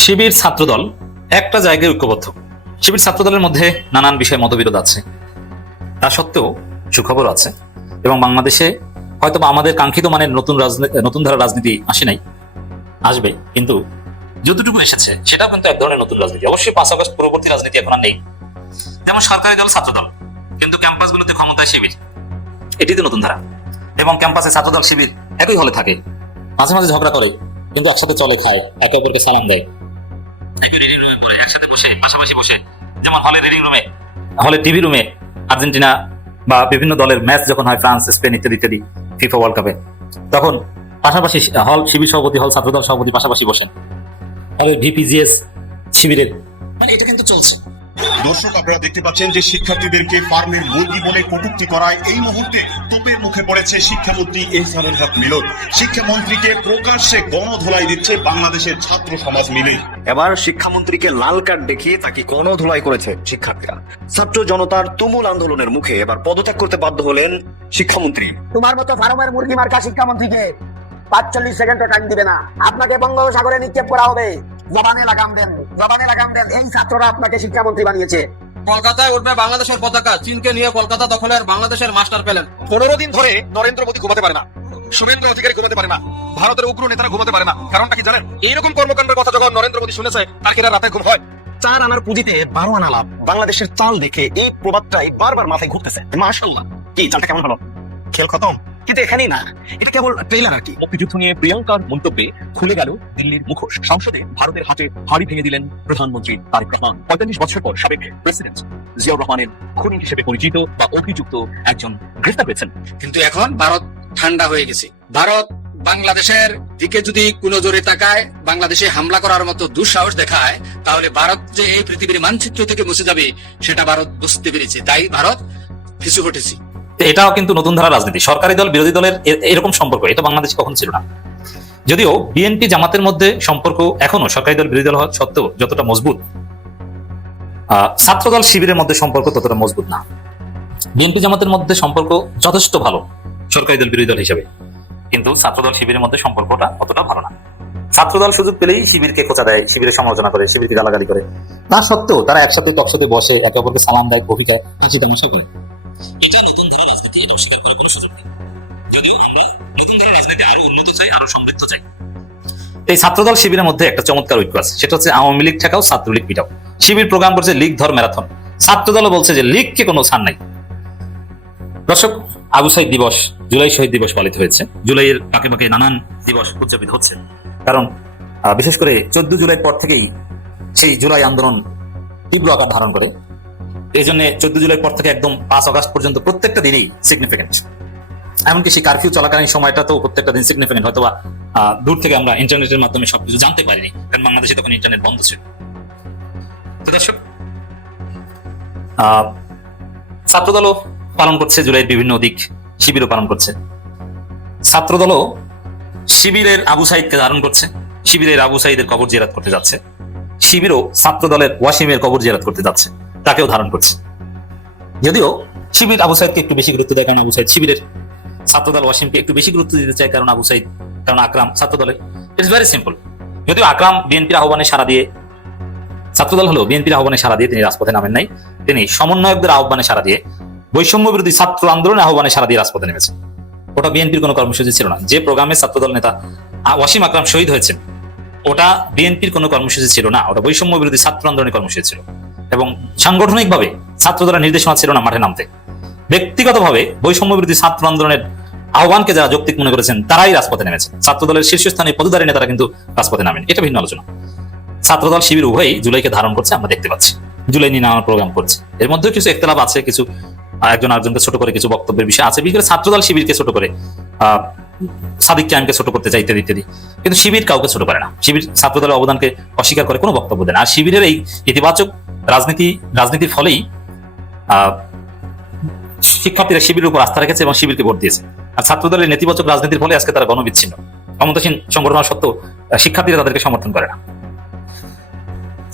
শিবির ছাত্রদল একটা জায়গায় ঐক্যবদ্ধ। শিবির ছাত্রদলের মধ্যে নানান বিষয়ে মতবিরোধ আছে, তা সত্ত্বেও সুখবর আছে এবং বাংলাদেশে হয়তো বা আমাদের কাঙ্ক্ষিত মানের নতুন ধারা রাজনীতি আসে নাই, আসবে, কিন্তু যতটুকু এসেছে সেটাও কিন্তু এক ধরনের নতুন রাজনীতি। অবশ্যই 5 আগস্ট পরবর্তী রাজনীতি এখন আর নেই। যেমন সরকারি দল ছাত্রদল, কিন্তু ক্যাম্পাসগুলোতে ক্ষমতায় শিবির, এটি তো নতুন ধারা। এবং ক্যাম্পাসে ছাত্রদল শিবির একই হলে থাকে, মাঝে মাঝে ঝগড়া করে, কিন্তু একসাথে চলে, খায়, একে অপরকে সালাম দেয়, রিডিং রুমে পড়ে একসাথে বসে, পাশাপাশি বসে, যেমন হলে রিডিং রুমে, হলে টিভি রুমে আর্জেন্টিনা বা বিভিন্ন দলের ম্যাচ যখন হয়, ফ্রান্স, স্পেন ইত্যাদি ইত্যাদি, ফিফা ওয়ার্ল্ড কাপে, তখন পাশাপাশি হল শিবির সভাপতি, হল ছাত্রদল সভাপতি পাশাপাশি বসেন, হলে ভিপিজিএস শিবিরের, মানে এটা কিন্তু চলছে। দর্শক, আপনারা দেখতে পাচ্ছেন যে শিক্ষার্থীদেরকে ফার্মের মুরগি বলে কটূক্তি করায় এই মুহূর্তে তোপের মুখে পড়েছে শিক্ষামন্ত্রী এহসানুল হক মিলন। শিক্ষামন্ত্রীকে প্রকাশ্যে গণধোলাই দিচ্ছে বাংলাদেশের ছাত্র সমাজ মিলে। এবার শিক্ষামন্ত্রীকে লাল কার্ড দেখিয়ে তাকে গণধোলাই করেছে শিক্ষার্থীরা। ছাত্র জনতার তুমুল আন্দোলনের মুখে এবার পদত্যাগ করতে বাধ্য হলেন শিক্ষামন্ত্রী। তোমার মতো ফার্মের মুরগি মার্কা শিক্ষামন্ত্রীকে 45 সেকেন্ডও টাইম দিবে না, আপনাকে বঙ্গোপসাগরে নিক্ষেপ করা হবে। জবানে লাগাম দেন, জবানে লাগাম দেন। এই ছাত্ররা আপনাকে শিক্ষামন্ত্রী বানিয়েছে। কলকাতায় উঠবে বাংলাদেশের পতাকা, চীনকে নিয়ে কলকাতা দখলের বাংলাদেশের মাস্টার প্ল্যান। 15 দিন ধরে নরেন্দ্র মোদী ঘুমাতে পারে না, শুভেন্দু অধিকারী ঘুমাতে পারে না, ভারতের উগ্র নেতারা ঘুমাতে পারে না। কারণটা কি জানেন? এইরকম কর্মকাণ্ডের কথা যখন নরেন্দ্র মোদী শুনেছে, তার কিনা রাতে ঘুম হয়। 4 আনার পুঁজিতে 12 আনা লাভ, বাংলাদেশের চাল দেখে এই প্রবাদটাই বারবার মাথায় ঘুরতেছে। মাশাআল্লাহ, কি চালটা কেমন হলো? খেল খতম। কিন্তু এখানেই না, এটা কেবল ট্রেলার আর কি। মুক্তিযুদ্ধ নিয়ে প্রিয়াঙ্কার মন্তব্যে খুলে গেল দিল্লির মুখোশ। সংসদে ভারতের হাতে হাড়ি ভেঙে দিলেন প্রধানমন্ত্রী তারেক রহমান। 45 বছর পর সাবেক প্রেসিডেন্ট জিয়াউর রহমানের খুনি হিসেবে পরিচিত বা অভিযুক্ত একজন গ্রেফতার হয়েছেন। কিন্তু এখন ভারত ঠান্ডা হয়ে গেছে। ভারত বাংলাদেশের দিকে যদি কোনো জোরে তাকায়, বাংলাদেশে হামলা করার মতো দুঃসাহস দেখায়, তাহলে ভারত যে এই পৃথিবীর মানচিত্র থেকে মুছে যাবে সেটা ভারত বুঝতে পেরেছে। তাই ভারত পিছু হটেছে। এটাও কিন্তু নতুন ধারা রাজনীতি। সরকারি দল বিরোধী দলের এরকম সম্পর্ক এটা বাংলাদেশে কখনো ছিল না। যদিও বিএনপি জামাতের মধ্যে সম্পর্ক এখনো সরকারি দল বিরোধী দল হওয়া সত্ত্বেও যতটা মজবুত, ছাত্রদল শিবিরের মধ্যে সম্পর্ক ততটা মজবুত না। বিএনপি জামাতের মধ্যে সম্পর্ক যথেষ্ট ভালো সরকারি দল বিরোধী দল হিসেবে, কিন্তু ছাত্রদল শিবিরের মধ্যে সম্পর্কটা অতটা ভালো না। ছাত্রদল সুযোগ পেলেই শিবিরকে খোঁচা দেয়, শিবিরের সমালোচনা করে, শিবিরকে গালাগালি করে। তা সত্ত্বেও তারা একসাথে টকশোতে বসে একে অপরকে সালাম দেয়, কফি খায়, হাসি তামাশা করে। এটা নতুন ধারা রাজনীতি, এটা অস্বীকার করার কোনো সুযোগ নেই। যদিও আমরা নতুন ধারা রাজনীতি আরো উন্নত চাই, আরো সমৃদ্ধ চাই। এই ছাত্রদল শিবিরের মধ্যে একটা চমৎকার ঐক্য আছে, সেটা হচ্ছে আওয়ামী লীগ ঠেকাও, ছাত্রলীগ পিটাও। শিবির প্রোগ্রাম করছে লীগ ধর ম্যারাথন, ছাত্রদলও বলছে যে লীগকে কোনো ছাড় নাই। দর্শক, আবু সাইদ দিবস, জুলাই শহীদ দিবস পালিত হয়েছে। জুলাইয়ের পাকে পাকে নানান দিবস উদযাপিত হচ্ছে, কারণ বিশেষ করে 14 জুলাই পর থেকেই সেই জুলাই আন্দোলন তীব্র আকার ধারণ করে। এই জন্য 14 জুলাই পর থেকে একদম 5 আগস্ট পর্যন্ত প্রত্যেকটা দিনেই সিগনিফিকেন্ট। এমনকি সেই কারফিউ চলাকালীন সময়টা তো প্রত্যেকটা দিন সিগনিফিকেন্ট। হয়তোবা দূর থেকে আমরা ইন্টারনেটের মাধ্যমে সবকিছু জানতে পারিনি, কারণ বাংলাদেশে তখন ইন্টারনেট বন্ধ ছিল। তো দর্শক, ছাত্রদলও পালন করছে জুলাইয়ের বিভিন্ন দিক, শিবিরও পালন করছে। ছাত্রদলও শিবিরের আবু সাইদকে ধারণ করছে, শিবিরের আবু সাইদের কবর জিয়ারত করতে যাচ্ছে। শিবিরও ছাত্রদলের ওয়াসিমের কবর জিয়ারত করতে যাচ্ছে, তাকেও ধারণ করছে। যদিও শিবির আবু সাইদকে একটু বেশি গুরুত্ব দেয়, কারণ আবু সাইদ শিবিরের, ছাত্রদল ওয়াসিমকে একটু বেশি গুরুত্ব দিতে চায়, কারণ আবু সাইদ, কারণ আকরাম ছাত্রদলের। It's very simple. যদিও আকরাম বিএনপির আহ্বানে সাড়া দিয়ে, ছাত্রদল হলো বিএনপির আহ্বানে সাড়া দিয়ে তিনি রাজপথে নামেন নাই, তিনি সমন্বয়কদের আহ্বানে সাড়া দিয়ে, বৈষম্য বিরোধী ছাত্র আন্দোলনের আহ্বানে সাড়া দিয়ে রাজপথে নেমেছেন। ওটা বিএনপির কোনো কর্মসূচি ছিল না। যে প্রোগ্রামে ছাত্রদল নেতা ওয়াসিম আকরাম শহীদ হয়েছেন, ওটা বিএনপির কোনো কর্মসূচি ছিল না, ওটা বৈষম্য বিরোধী ছাত্র আন্দোলনের কর্মসূচি ছিল। এবং সাংগঠনিকভাবে ছাত্রদলের নির্দেশনা ছিল না মাঠে নামতে। ব্যক্তিগতভাবে বৈষম্য বিরোধী ছাত্র আন্দোলনের আহ্বানকে যারা যৌক্তিক মনে করেছেন তারাই রাজপথে নেমেছেন। ছাত্রদলের শীর্ষস্থানীয় পদধারী নেতারা কিন্তু রাজপথে নামেন, এটা ভিন্ন আলোচনা। ছাত্রদল শিবির উভয়ই জুলাইকে ধারণ করছে, আমরা দেখতে পাচ্ছি। জুলাই নিয়ে নানা প্রোগ্রাম করছে, এর মধ্যে কিছু একতলাপ আছে, কিছু একজন আরেকজনকে ছোট করে কিছু বক্তব্যের বিষয় আছে। বিশেষ করে ছাত্রদল শিবিরকে ছোট করে, সাদিক কায়েমকে ছোট করতে চাই ইত্যাদি ইত্যাদি, কিন্তু শিবির কাউকে ছোট করে না। শিবির ছাত্রদলের অবদানকে অস্বীকার করে কোনো বক্তব্য দেয় না। আর শিবিরের এই ইতিবাচক রাজনীতির ফলেই শিক্ষার্থীরা শিবিরের উপর আস্থা রেখেছে এবং শিবিরকে ভোট দিয়েছে। আর ছাত্রদলের নেতিবাচক রাজনীতির ফলে আজকে তারা গণবিচ্ছিন্ন, ক্ষমতাসীন সংগঠন সত্ত্বেও শিক্ষার্থীরা তাদেরকে সমর্থন করে না।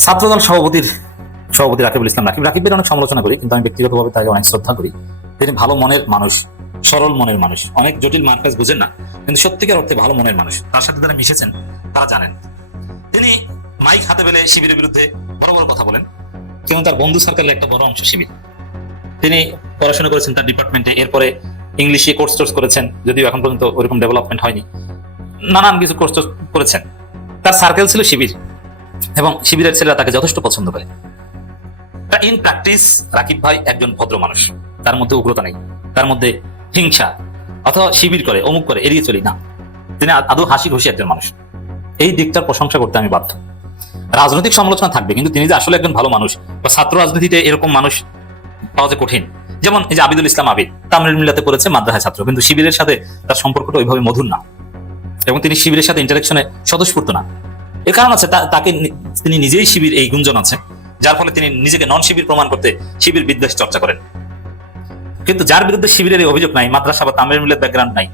ছাত্রদল সভাপতি রাকিবুল ইসলাম রাকিবের অনেক সমালোচনা করি, কিন্তু আমি ব্যক্তিগতভাবে তাকে অনেক শ্রদ্ধা করি। তিনি ভালো মনের মানুষ, সরল মনের মানুষ, অনেক জটিল মার্কাজ বুঝেন না, কিন্তু সত্যিকার অর্থে ভালো মনের মানুষ। তার সাথে যারা মিশেছেন তারা জানেন। তিনি মাইক হাতে পেলে শিবিরের বিরুদ্ধে বড় বড় কথা বলেন, কিন্তু তার বন্ধু সার্কেলের একটা বড় অংশ শিবির। তিনি পড়াশোনা করেছেন তার ডিপার্টমেন্টে, এরপরে ইংলিশে কোর্স টোর্স করেছেন, যদিও এখন পর্যন্ত ওইরকম ডেভেলপমেন্ট হয়নি, নানান কিছু কোর্স টোর্স করেছেন। তার সার্কেল ছিল শিবির এবং শিবিরের ছেলেরা তাকে যথেষ্ট পছন্দ করে। ইন প্র্যাকটিস রাকিব ভাই একজন ভদ্র মানুষ, তার মধ্যে উগ্রতা নেই, তার মধ্যে হিংসা অথবা শিবির করে অমুক করে এড়িয়ে চলি না, তিনি আদৌ হাসি খুশি একজন মানুষ। এই দিকটার প্রশংসা করতে আমি বাধ্য। রাজনৈতিক সমালোচনা থাকবে, কিন্তু তিনি যে আসলে একজন ভালো মানুষ, বা ছাত্র রাজনীতিতে এরকম মানুষ পাওয়া যায় কঠিন। যেমন এই যে আবিদুল ইসলাম আবিদ, তামিল মিল্লাতে পড়েছে, মাদ্রাসায় ছাত্র, কিন্তু শিবিরের সাথে তার সম্পর্কটা ওইভাবে মধুর না, এবং তিনি শিবিরের সাথে ইন্টারাকশনে স্বতঃস্ফূর্ত না। এর কারণ আছে তাকে তিনি নিজেই শিবির, এই গুঞ্জন আছে, যার ফলে তিনি নিজেকে নন শিবির প্রমাণ করতে শিবির বিদ্বেষ চর্চা করেন। কিন্তু যার বিরুদ্ধে শিবিরের এই অভিযোগ নাই, মাদ্রাসা বা তামিল মিল্লার ব্যাকগ্রাউন্ড নাই,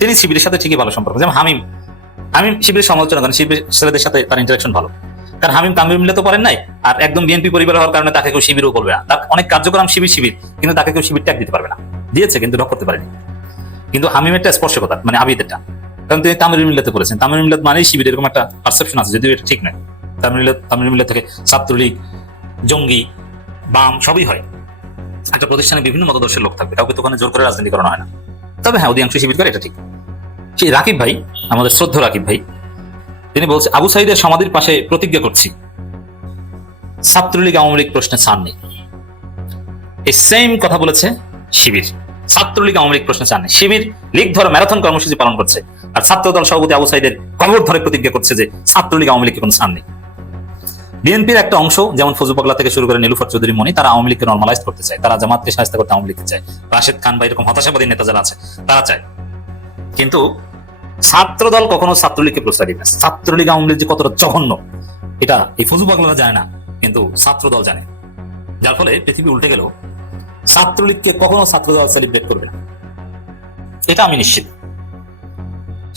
তিনি শিবিরের সাথে ঠিকই ভালো সম্পর্ক। যেমন হামিম শিবিরের সমালোচনা করেন, শিবির ছেলেদের সাথে তার ইন্টারাকশন ভালো, কারণ হামিম তামিল মিল্লাতে পড়েন নাই, আর একদম বিএনপি পরিবার হওয়ার কারণে তাকে কেউ শিবিরও করবে না। তার অনেক কার্যক্রম শিবির, কিন্তু তাকে কেউ শিবির ট্যাগ দিতে পারবে না, দিয়েছে কিন্তু ঢক করতে পারেনি। কিন্তু হামিমেরটা স্পর্শকতা, মানে আবিদেরটা, কারণ তিনি তামিল মিল্লাতে পড়েছেন। তামিল মিল্লাত মানেই শিবির, এরকম একটা পারসেপশন আছে, যদিও এটা ঠিক নয়। তামিল মিল্লাত থেকে ছাত্রলীগ, জঙ্গি, বাম সবই হয়। একটা প্রতিষ্ঠানে বিভিন্ন মতাদর্শের লোক থাকবে, কাউকে তো ওখানে জোর করে রাজনীতি করানো হয় না। তবে হ্যাঁ, অধিকাংশ শিবির করে, এটা ঠিক। সেই রাকিব ভাই, আমাদের শ্রদ্ধেয় রাকিব ভাই, তিনি বলছে আবু সাইদের সমাধির পাশে প্রতিজ্ঞা করছি ছাত্রলীগ আওয়ামী লীগ প্রশ্নে ছাড় নেই। এই সেম কথা বলেছে শিবির, ছাত্রলীগ আওয়ামী লীগ প্রশ্নে ছাড় নেই। শিবির লীগ ধরে ম্যারাথন কর্মসূচি পালন করছে, আর ছাত্রদল সভাপতি আবু সাইদের কবর ধরে প্রতিজ্ঞা করছে যে ছাত্রলীগ আওয়ামী লীগকে কোনো ছাড় নেই। বিএনপির একটা অংশ, যেমন ফজু পাগলা থেকে শুরু করে নীলুফার চৌধুরী মনি, তারা আওয়ামী লীগকে নর্মালাইজ করতে চায়, তারা জামাতকে সাহায্য করতে আওয়ামী লীগকে চায়, রাশেদ খান বা এরকম হতাশাবাদী নেতা যারা আছে তারা চায়। কিন্তু ছাত্রদল কখনো ছাত্রলীগকে প্রশ্রয় দিবে না। ছাত্রলীগ আওয়ামী লীগ যে কতটা জঘন্য, এটা এই ফজু পাগলারা জানে না, কিন্তু ছাত্রদল জানে। যার ফলে পৃথিবী উল্টে গেল, ছাত্রলীগকে কখনো ছাত্রদল সেলিব্রেট করবে না, এটা আমি নিশ্চিত।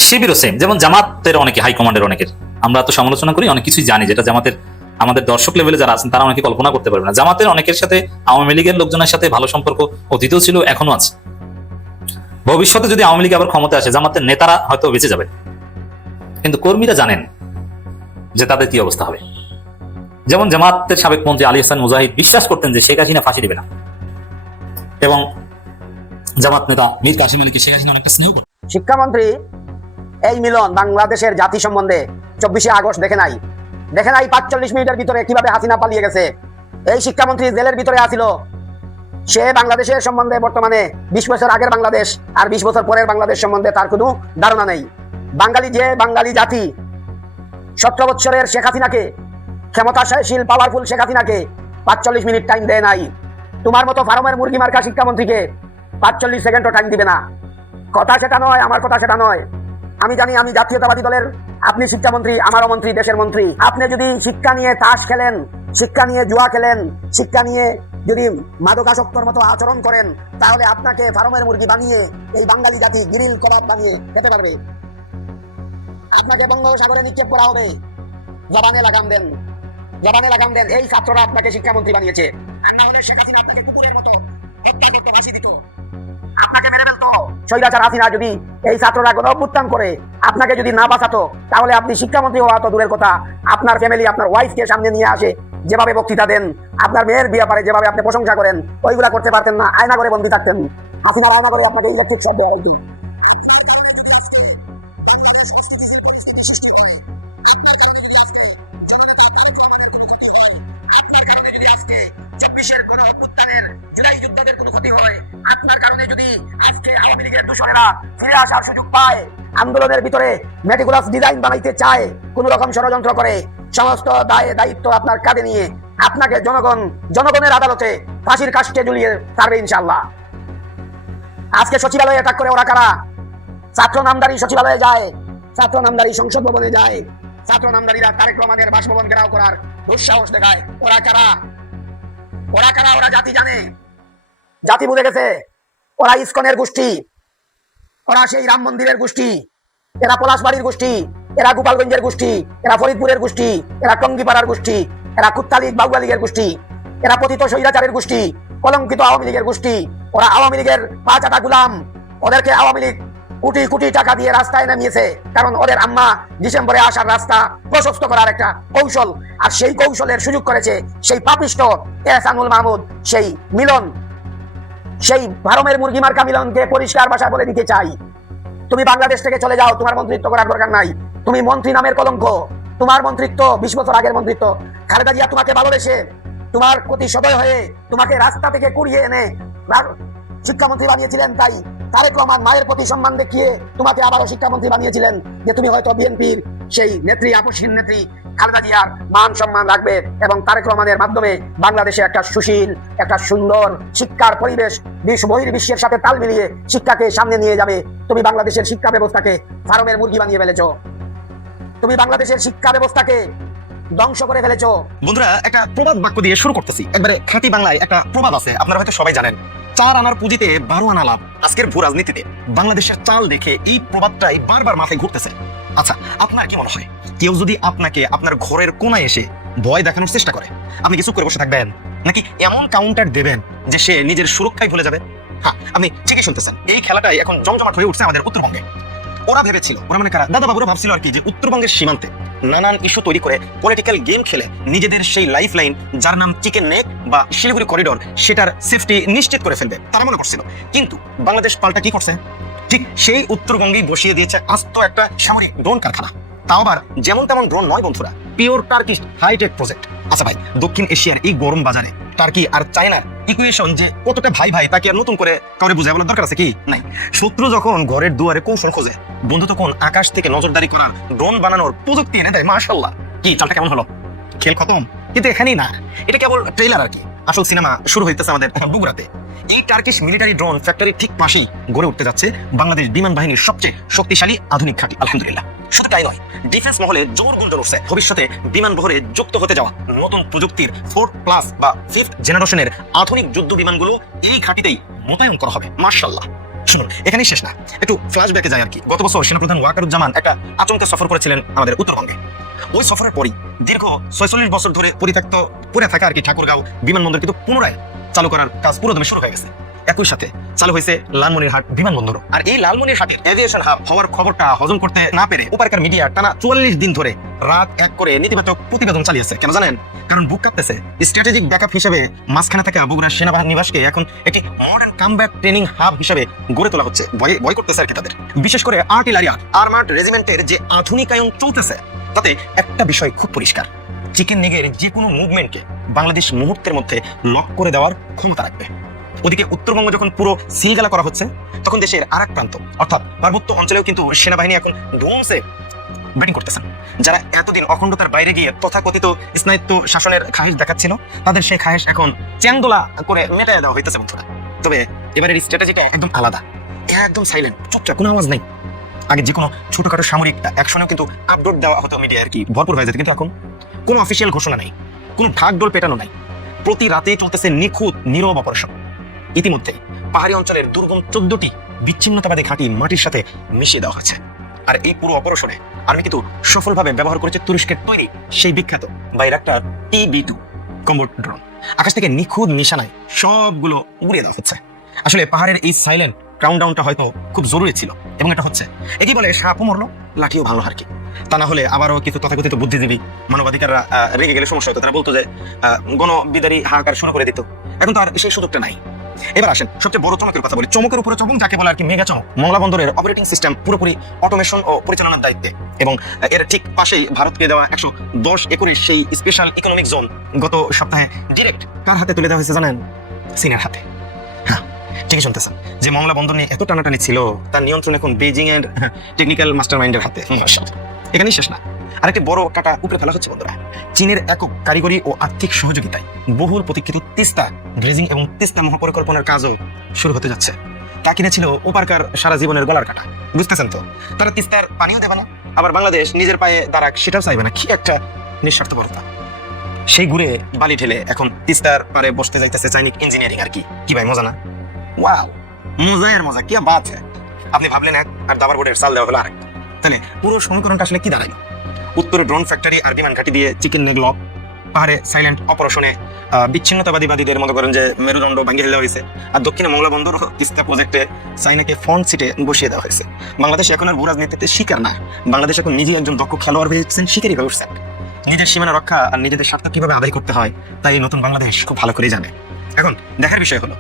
শিবিরও সেম, যেমন জামাতের অনেকে, হাইকমান্ডের অনেকের, আমরা তো সমালোচনা করি, অনেক কিছুই জানি যেটা জামাতের আমাদের দর্শক লেভেলে যারা আছেন তারা অনেকে কল্পনা করতে পারবে না। জামাতের অনেকের সাথে আওয়ামী লীগের লোকজনের সাথে ভালো সম্পর্ক অতীতেও ছিল, এখনো আছে। ভবিষ্যতে যদি আওয়ামী লীগ আবার ক্ষমতায় আসে, জামাতের নেতারা হয়তো বেঁচে যাবে, কিন্তু কর্মীরা জানেন যে তাদের কি অবস্থা হবে। যেমন জামাতের সাবেক মন্ত্রী আলী হাসান মুজাহিদ বিশ্বাস করতেন যে শেখ হাসিনা ফাঁসি দেবে না, এবং জামাত নেতা মীর কাসিম আলীকে শেখ হাসিনা অনেকটা স্নেহ করতেন। শিক্ষামন্ত্রী এই মিলন বাংলাদেশের জাতি সম্বন্ধে 24শে আগস্ট দেখে নাই 45 মিনিটের ভিতরে কিভাবে হাসিনা পালিয়ে গেছে। এই শিক্ষামন্ত্রী জেলের ভিতরে আসিল, সে বাংলাদেশের সম্বন্ধে বর্তমানে 20 বছর আগের বাংলাদেশ আর 20 বছর পরের বাংলাদেশ সম্বন্ধে তার কোনো ধারণা নেই। বাঙালি জাতি 17 বছরের শেখ হাসিনাকে, ক্ষমতাশীল পাওয়ারফুল শেখ হাসিনাকে 45 মিনিট টাইম দেয় নাই। তোমার মতো ফার্মের মুরগি মার্কা শিক্ষামন্ত্রীকে 45 সেকেন্ডও টাইম দিবে না। কথা সেটা নয়, আমার কথা সেটা নয়। আমি জানি আমি জাতীয়তাবাদী দলের, আপনি শিক্ষামন্ত্রী, আমারও মন্ত্রী, দেশের মন্ত্রী। আপনি যদি শিক্ষা নিয়ে তাস খেলেন, শিক্ষা নিয়ে জুয়া খেলেন, শিক্ষা নিয়ে যদি মাদকাসক্তর মতো আচরণ করেন, তাহলে আপনাকে ফার্মের মুরগি বানিয়ে এই বাঙালি জাতি গ্রিল কবাব বানিয়ে খেতে পারবে। আপনাকে বঙ্গোপসাগরে নিক্ষেপ করা হবে। জবানে লাগাম দেন, জবানে লাগাম দেন। এই ছাত্ররা আপনাকে শিক্ষামন্ত্রী বানিয়েছে, আর না হলে শেখ হাসিনা আপনাকে কুকুরের মতো হত্যা করতে ফাঁসি দিত, আপনাকে মেরে ফেলতো। স্বৈরাচার হাসিনা যদি এই ছাত্ররা গণ অভ্যুত্থান করে আপনাকে যদি না বাঁচাতো, তাহলে আপনি শিক্ষামন্ত্রী হওয়া তো দূরের কথা, আপনার ফ্যামিলি, আপনার ওয়াইফকে সামনে নিয়ে আসে যেভাবে বক্তৃতা দেন, আপনার মেয়ের ব্যাপারে যেভাবে আপনি প্রশংসা করেন, ওইগুলা করতে পারতেন না, আয়না করে বন্দী থাকতেন। হাসিনার আয়না করে আপনাকে ইলেকট্রিক শক দেওয়া হইতো। জুলাই যুদ্ধের কোনো ক্ষতি হয়, আপনার কারণে যদি আজকে আওয়ামী লীগের দূষণেরা ফিরে আসার সুযোগ পায়, আন্দোলনের ভিতরে মেটিকুলাস ডিজাইন বানাইতে চায়, কোন রকম ষড়যন্ত্র করে, সমস্ত দায়িত্ব আপনার কাঁধে নিয়ে আপনাকে জনগণের আদালতে ফাঁসির কাস্টে ঝুলিয়ে ছাড়বে ইনশাআল্লাহ। আজকে সচিবালয়ে অ্যাটাক করে ওরা কারা? ছাত্র নামদারি সচিবালয়ে যায়, ছাত্র নামদারি সংসদ ভবনে যায়, ছাত্র নামদারিরা তারেক রহমানের বাসভবন ঘেরাও করার দুঃসাহস দেখায়। ওরা কারা? ওরা জাতি জানে, জাতি বুঝে গেছে। ওরা ইসকনের গোষ্ঠী, ওরা সেই রাম মন্দিরের গোষ্ঠী, এরা পলাশবাড়ির গোষ্ঠী, এরা গোপালগঞ্জের গোষ্ঠী, এরা ফরিদপুরের গোষ্ঠী, এরা টঙ্গিপাড়ার গোষ্ঠী, এরা কুত্তালীগ বাউয়া লীগের গোষ্ঠী, এরা পতিত স্বৈরাচারের গোষ্ঠী, কলঙ্কিত আওয়ামী লীগের গোষ্ঠী। ওরা আওয়ামী লীগের 5 আটা গুলাম, ওদেরকে আওয়ামী লীগ কোটি কোটি টাকা দিয়ে রাস্তায় নামিয়েছে, কারণ ওদের আম্মা ডিসেম্বরে আসার রাস্তা প্রশস্ত করার একটা কৌশল, আর সেই কৌশলের সুযোগ করেছে সেই পাপিষ্ট এহসানুল মাহমুদ, সেই মিলন, সেই ভারমের মুরগি মার্কা মিলনকে পরিষ্কার ভাষায় বলে দিতে চাই, তুমি বাংলাদেশ থেকে চলে যাও, তোমার মন্ত্রিত্ব করার দরকার নাই, তুমি মন্ত্রী নামের কলঙ্ক, তোমার মন্ত্রিত্ব 20 বছর আগের মন্ত্রিত্ব। খালেদা জিয়া তোমাকে ভালোবেসে, তোমার প্রতি সদয় হয়ে তোমাকে রাস্তা থেকে কুড়িয়ে এনে শিক্ষামন্ত্রী বানিয়েছিলেন, তাই তারেক রহমান মায়ের প্রতি সম্মান দেখিয়ে তোমাকে আবারও শিক্ষামন্ত্রী বানিয়েছিলেন, যে তুমি হয়তো বিএনপির সেই নেত্রী, আপসহীন নেত্রী খালেদা জিয়ার মান সম্মান রাখবে এবং তারেক রহমানের মাধ্যমে বাংলাদেশে একটা সুশীল, একটা সুন্দর শিক্ষার পরিবেশ বহির্বিশ্বের সাথে তাল মিলিয়ে শিক্ষাকে সামনে নিয়ে যাবে। তুমি বাংলাদেশের শিক্ষা ব্যবস্থাকে ফার্মের মুরগি বানিয়ে ফেলেছো, তুমি বাংলাদেশের শিক্ষা ব্যবস্থাকে ধ্বংস করে ফেলেছো। বন্ধুরা, একটা প্রবাদ বাক্য দিয়ে শুরু করতেছি। একবারে খাঁটি বাংলায় একটা প্রবাদ আছে, আপনারা হয়তো সবাই জানেন, 4 আনার পুঁজিতে 12 আনা লাভ। আজকের ভূ রাজনীতিতে বাংলাদেশের চাল দেখে এই প্রবাদটাই বারবার মাথায় ঘুরতেছে। আচ্ছা, আপনার কি মনে হয়, কেউ যদি আপনাকে আপনার ঘরের কোনায় এসে ভয় দেখানোর চেষ্টা করে, আপনি কি চুপ করে বসে থাকবেন, নাকি এমন কাউন্টার দেবেন যে সে নিজের সুরক্ষায় ভুলে যাবে? হ্যাঁ, আপনি ঠিকই শুনতেছেন, এই খেলাটাই এখন জমজমাট হয়ে উঠছে আমাদের উত্তরবঙ্গে। ওরা ভেবেছিল, ওরা মানে কারা, দাদা বাবুরা ভাবছিল আর কি, যে উত্তরবঙ্গের সীমান্তে নানান ইস্যু তৈরি করে পলিটিক্যাল গেম খেলে নিজেদের সেই লাইফ লাইন, যার নাম চিকেন নেক বা শিলিগুড়ি করিডোর, সেটার সেফটি নিশ্চিত করে ফেলবে তারা মনে করছিল। কিন্তু বাংলাদেশ পাল্টা কি করছে, ঠিক সেই উত্তরবঙ্গেই বসিয়ে দিয়েছে আস্ত একটা সামরিক ড্রোন কারখানা। তাও আবার যেমন তেমন ড্রোন নয় বন্ধুরা, পিওর টার্কিশ হাইটেক প্রজেক্ট। আচ্ছা ভাই, দক্ষিণ এশিয়ার এই গরম বাজারে টার্কি আর চায়নার ইকুয়েশন যে কতটা ভাই ভাই, তাকে আর নতুন করে কাউরে বুঝায় বলার দরকার আছে কি? নাই। শত্রু যখন ঘরের দুয়ারে কৌশল খোঁজে, বন্ধু তখন আকাশ থেকে নজরদারি করার ড্রোন বানানোর প্রযুক্তি এনে দেয়। মাশাআল্লাহ, কি চালটা কেমন হলো? খেল খতম। কিন্তু এখানেই না, এটা কেবল ট্রেলার আর কি, আসল সিনেমা শুরু হইতেছে আমাদের বগুড়াতে। এই টার্কিশ মিলিটারি ড্রোন ফ্যাক্টরির ঠিক পাশেই গড়ে উঠতে যাচ্ছে বাংলাদেশ বিমান বাহিনীর সবচেয়ে শক্তিশালী আধুনিক ঘাঁটি। আলহামদুলিল্লাহ, শুধু তাই নয়, ডিফেন্স মহলে জোর গুঞ্জন উঠছে ভবিষ্যতে বিমান বহরে যুক্ত হতে যাওয়া নতুন প্রযুক্তির 4+ বা 5th জেনারেশনের আধুনিক যুদ্ধ বিমানগুলো এই ঘাঁটিতেই মোতায়েন করা হবে। মাশাআল্লাহ। শুনুন, এখানেই শেষ না, একটু ফ্ল্যাশব্যাকে যায় আর কি। গত বছর সেনাপ্রধান ওয়াকারুজ্জামান একটা আচমকা সফর করেছিলেন আমাদের উত্তরবঙ্গে। ওই সফরের পরই দীর্ঘ 46 বছর ধরে পরিত্যক্ত পড়ে থাকা আর কি ঠাকুরগাঁও বিমানবন্দর কিন্তু পুনরায় চালু করার কাজ পুরোদমে শুরু হয়ে গেছে। একই সাথে চালু হয়েছে লালমনিরহাট বিমানবন্দর। আর এই লালমনিরহাটের এভিয়েশন হাব হওয়ার খবরটা হজম করতে না পেরে ওপারকার মিডিয়া টানা 44 দিন ধরে রাত এক করে নেতিবাচক প্রতিবেদন চালিয়েছে। কেন জানেন? কারণ বুক কাঁপতেছে। স্ট্র্যাটেজিক ব্যাকআপ হিসেবে মাঝখানে থাকা বগুড়া সেনাবাহিনী নিবাসকে এখন একটি মডার্ন কামব্যাক ট্রেনিং হাব হিসেবে গড়ে তোলা হচ্ছে। ভয় করতেছে আর কি তাদের। বিশেষ করে আর্টিলারি আর্মার্ড রেজিমেন্টের যে আধুনিকায়ন চলতেছে, তাতে একটা বিষয় খুব পরিষ্কার, চিকেন নেগের যে কোনো মুভমেন্টকে বাংলাদেশ মুহূর্তের মধ্যে লক করে দেওয়ার ক্ষমতা রাখবে। ওদিকে উত্তরবঙ্গ যখন পুরো সিলগালা করা হচ্ছে, তখন দেশের আরেক প্রান্ত অর্থাৎ পার্বত্য অঞ্চলেও কিন্তু সেনাবাহিনী এখন ধুমসে ব্যাটিং করতেছেন। যারা এতদিন অখণ্ডতার বাইরে গিয়ে তথাকথিত স্নায়িত্ব শাসনের খাহেশ দেখাচ্ছিল, তাদের সেই খাহেশ এখন চ্যাংদোলা করে মেটায় দেওয়া হইতেছে বন্ধুরা। তবে এবারের স্ট্র্যাটেজিটা একদম আলাদা, একদম সাইলেন্ট, চুপচাপ, কোনো আওয়াজ নাই। আগে যে কোনো ছোটখাটো সামরিক অ্যাকশনেও কিন্তু আপডেট দেওয়া হতো মিডিয়া আর কি, ভরপুর হয়ে যেত, কিন্তু এখন কোনো অফিসিয়াল ঘোষণা নাই, কোনো ঢাকঢোল পেটানো নাই, প্রতি রাতে চলতেছে নিখুঁত নীরব অপারেশন। ইতিমধ্যে পাহাড়ি অঞ্চলের দুর্গম 14টি বিচ্ছিন্নতাবাদী ঘাঁটি মাটির সাথে মিশিয়ে দেওয়া হয়েছে। আর এই পুরো অপারেশনে আর্মি কিন্তু সফলভাবে ব্যবহার করেছে তুরস্কের তৈরি সেই বিখ্যাত বাইরাক্টার TB2 কম্বোট ড্রোন। আকাশ থেকে নিখুঁত নিশানায় সবগুলো উড়িয়ে দেওয়া হচ্ছে। আসলে পাহাড়ের এই সাইলেন্ট কাউন্টডাউনটা হয়তো খুব জরুরি ছিল, এবং এটা হচ্ছে। একই বলে সাপও মরলো, লাঠিও ভালো আর কি। তা না হলে আবারও কিছু তথাকথিত বুদ্ধিজীবী মানবাধিকাররা রেগে গেলে সমস্যা হতো, তারা বলতো যে গণবিদারী হাহাকার শুরু করে দিত। এখন তো আর সেই সুযোগটা নাই। এবার আসেন সবচেয়ে বড় চমকের কথা বলি, চমকের উপরে চমক, যাকে বলে আর কি মেগা চমক। মংলা বন্দরের অপারেটিং সিস্টেম পুরোপুরি অটোমেশন ও পরিচালনার দায়িত্বে, এবং এর ঠিক পাশেই ভারতকে দেওয়া 110 একরের সেই স্পেশাল ইকোনমিক জোন গত সপ্তাহে ডিরেক্ট কার হাতে তুলে দেওয়া হয়েছে জানেন? চীনের হাতে। হ্যাঁ, ঠিকই শুনতেছেন, যে মংলা বন্দর নিয়ে এত টানাটানি ছিল, তার নিয়ন্ত্রণ এখন বেজিং এর টেকনিক্যাল মাস্টারমাইন্ডের হাতে। এখানেই শেষ না, আরেকটি বড় কাটা উপরে ফেলা হচ্ছে বন্ধুরা। চীনের একক কারিগরি ও আর্থিক সহযোগিতায় বহুল প্রতীক্ষিত তিস্তা ড্রেজিং এবং তিস্তা মহাপরিকল্পনার কাজও শুরু হতে যাচ্ছে। তা কিনেছিল ওপারকার সারা জীবনের গলার কাটা। বুঝতেছেন তো, তারা তিস্তার পানিও দেবে না, আবার বাংলাদেশ নিজের পায়ে দাঁড়াক সেটাও চাইবে না। কি একটা নিঃস্বার্থপরতা। সেই ঘুরে বালি ঢেলে এখন তিস্তার পারে বসতে যাইতেছে চাইনিক ইঞ্জিনিয়ারিং আর কি। কি ভাই, মজা না? ওয়াও, মজার মজা, কি বাত। আপনি ভাবলেন এক, আর দাবার বোর্ডের চাল দেওয়া হলো আরেক। তাহলে পুরো সমীকরণটা আসলে কি দাঁড়ালো? উত্তরে ড্রোন ফ্যাক্টরি আর বিমান ঘাঁটি দিয়ে চিকেন নেগ লক, পাহাড়ে সাইলেন্ট অপারেশনে বিচ্ছিন্নতাবাদীদের মতো করেন যে মেরুদণ্ড ভেঙে ফেলা হয়েছে, আর দক্ষিণে মংলা বন্দর তিস্তা প্রজেক্টে চাইনাকে ফ্রন্ট সিটে বসিয়ে দেওয়া হয়েছে। বাংলাদেশ এখন আর ভূ রাজনীতিতে শিকার না, বাংলাদেশ এখন নিজে একজন দক্ষ খেলোয়াড় হয়ে উঠছেন, শিকারই হয়ে উঠছেন। নিজের সীমানা রক্ষা আর নিজেদের স্বার্থ কিভাবে আদায় করতে হয় তাই এই নতুন বাংলাদেশ খুব ভালো করেই জানে। এখন দেখার বিষয় হলো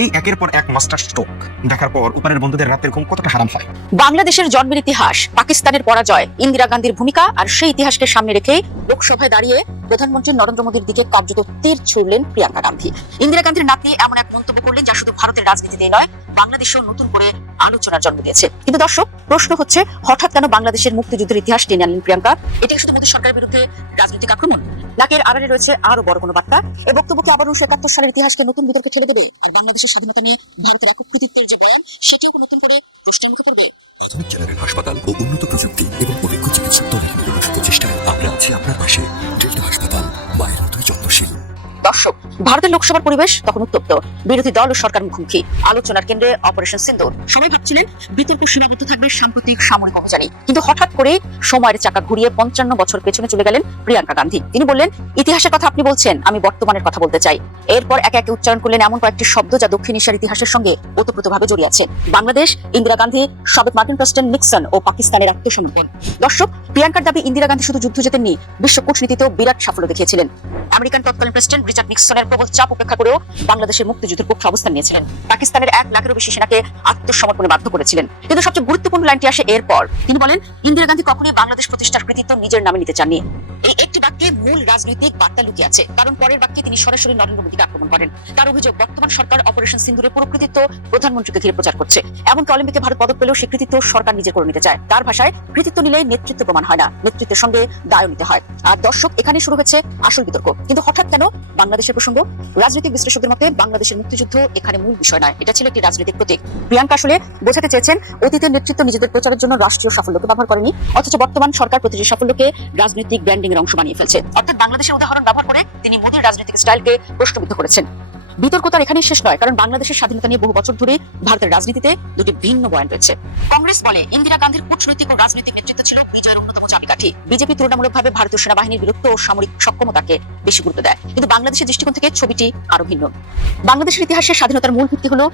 এই একের পর এক মাস্টার স্ট্রোক দেখার পর উপরের বন্ধুদের রাতের ঘুম কতটা হারাম হয়। বাংলাদেশের জন্মের ইতিহাস, পাকিস্তানের পরাজয়, ইন্দিরা গান্ধীর ভূমিকা আর সেই ইতিহাসকে সামনে রেখেই লোকসভায় দাঁড়িয়ে প্রধানমন্ত্রী নরেন্দ্র মোদীর দিকে কার্যত তীর ছুড়লেন প্রিয়াঙ্কা গান্ধী। ইন্দিরা গান্ধীর নাতনি এমন এক মন্তব্য করলেন যা শুধু ভারতের রাজনীতিতেই নয়, বাংলাদেশেও নতুন করে আলোচনার জন্ম দিয়েছে। কিন্তু দর্শক, প্রশ্ন হচ্ছে হঠাৎ কেন বাংলাদেশের মুক্তিযুদ্ধের ইতিহাস টেনে আনলেন প্রিয়াঙ্কা? এটা শুধু মোদী সরকারের বিরুদ্ধে রাজনৈতিক আক্রমণ, নাকি এর আড়ালে রয়েছে আরো বড় কোনো বার্তা? এই বক্তব্যকে আবার 1971 সালের ইতিহাসকে নতুন বিতর্কে ঠেলে দেবে, আর বাংলাদেশের স্বাধীনতা নিয়ে ভারতের একক কৃতিত্বের যে বয়ান সেটিও নতুন করে প্রশ্নের মুখে পড়বে। আধুনিক জেনারেল হাসপাতাল ও উন্নত প্রযুক্তি এবং অভিজ্ঞ চিকিৎসক দলের নিরলস প্রচেষ্টায় আমরা আছি আপনার পাশে। ডেল্টা হাসপাতাল, মায়ের মতোই যত্নশীল। দর্শক, ভারতের লোকসভার পরিবেশ তখন উত্তপ্ত, বিরোধী দল ও সরকার মুখোমুখি, আলোচনার কেন্দ্রে অপারেশন সিন্দুর। সবাই ভাবছিলেন বিতর্ক সীমাবদ্ধ থাকবে সাম্প্রতিক সামরিক অভিযানে, কিন্তু হঠাৎ করে সময়ের চাকা ঘুরিয়ে 55 বছর পেছনে চলে গেলেন প্রিয়াঙ্কা গান্ধী। তিনি বললেন, ইতিহাসের কথা আপনি বলছেন, আমি বর্তমানের কথা বলতে চাই। এরপর একে একে উচ্চারণ করলেন এমন কয়েকটি শব্দ যা দক্ষিণ এশিয়ার ইতিহাসের সঙ্গে ওতপ্রোতভাবে জড়িয়ে আছে: বাংলাদেশ, ইন্দিরা গান্ধী, সাবেক মার্কিন প্রেসিডেন্ট নিক্সন ও পাকিস্তানের আত্মসমর্পণ। দর্শক, প্রিয়াঙ্কার দাবি ইন্দিরা গান্ধী শুধু যুদ্ধ জেতেননি, বিশ্ব কূটনীতিতেও বিরাট সাফল্য দেখিয়েছিলেন। আমেরিকান তৎকালীন প্রেসিডেন্ট রিচার্ড নিক্সনের প্রবল চাপ উপেক্ষা করেও বাংলাদেশের মুক্তিযুদ্ধের পক্ষে অবস্থান নিয়েছিলেন। পাকিস্তানের 1 লাখেরও বেশি সেনাকে আত্মসমর্পণে বাধ্য করেছিলেন। কিন্তু সবচেয়ে গুরুত্বপূর্ণ লাইনটি আসে এরপর। তিনি বলেন, ইন্দিরা গান্ধী কখনোই বাংলাদেশ প্রতিষ্ঠার কৃতিত্ব নিজের নামে নিতে চাননি। এই একটি বাক্যে মূল রাজনৈতিক বার্তা লুকিয়ে আছে, কারণ পরের বাক্যে তিনি সরাসরি নরেন্দ্র মোদীকে আক্রমণ করেন। তার অভিযোগ, বর্তমান সরকার অপারেশন সিন্দুরের পুরো কৃতিত্ব প্রধানমন্ত্রীকে ঘিরে প্রচার করছে। এমনকি অলিম্পিকে ভারত পদক পেলেও সে কৃতিত্ব সরকার নিজে করে নিতে চায়। তার ভাষায়, কৃতিত্ব নিলেই নেতৃত্ব প্রমাণ হয় না, নেতৃত্বের সঙ্গে দায় নিতে হয়। আর দর্শক, এখানে শুরু হচ্ছে আসল বিতর্ক। কিন্তু হঠাৎ কেন বাংলাদেশের প্রসঙ্গ? রাজনৈতিক বিশ্লেষকদের মতে বাংলাদেশের মুক্তিযুদ্ধ এখানে মূল বিষয় নয়, এটা ছিল একটি রাজনৈতিক প্রতীক। প্রিয়াঙ্কা আসলে বোঝাতে চেয়েছেন, অতীতের নেতৃত্ব নিজেদের প্রচারের জন্য রাষ্ট্রীয় সাফল্যকে ব্যবহার করেনি, অথচ বর্তমান সরকার প্রতিটি সাফল্যকে রাজনৈতিক ব্র্যান্ডিং এর অংশ বানিয়ে ফেলছে। অর্থাৎ বাংলাদেশের উদাহরণ ব্যবহার করে তিনি মোদীর রাজনৈতিক স্টাইলকে প্রশ্নবিদ্ধ করেছেন। বিতর্ক তার এখানেই শেষ নয়, কারণ বাংলাদেশের স্বাধীনতা নিয়ে বহু বছর ধরে ভারতের রাজনীতিতে দুটি ভিন্ন বয়ান রয়েছে। কংগ্রেস বলে, ইন্দিরা গান্ধীর কূটনৈতিক ও রাজনৈতিক নেতৃত্ব ছিল বিজয়ের অন্যতম চাবিকাঠি। বিজেপি তুলনামূলকভাবে ভারতীয় সেনাবাহিনীর বীরত্ব ও সামরিক সক্ষমতাকে বেশি গুরুত্ব দেয়। কিন্তু বাংলাদেশের দৃষ্টিকোণ থেকে ছবিটি আরো ভিন্ন। বাংলাদেশের ইতিহাসে স্বাধীনতার মূল ভিত্তি হলো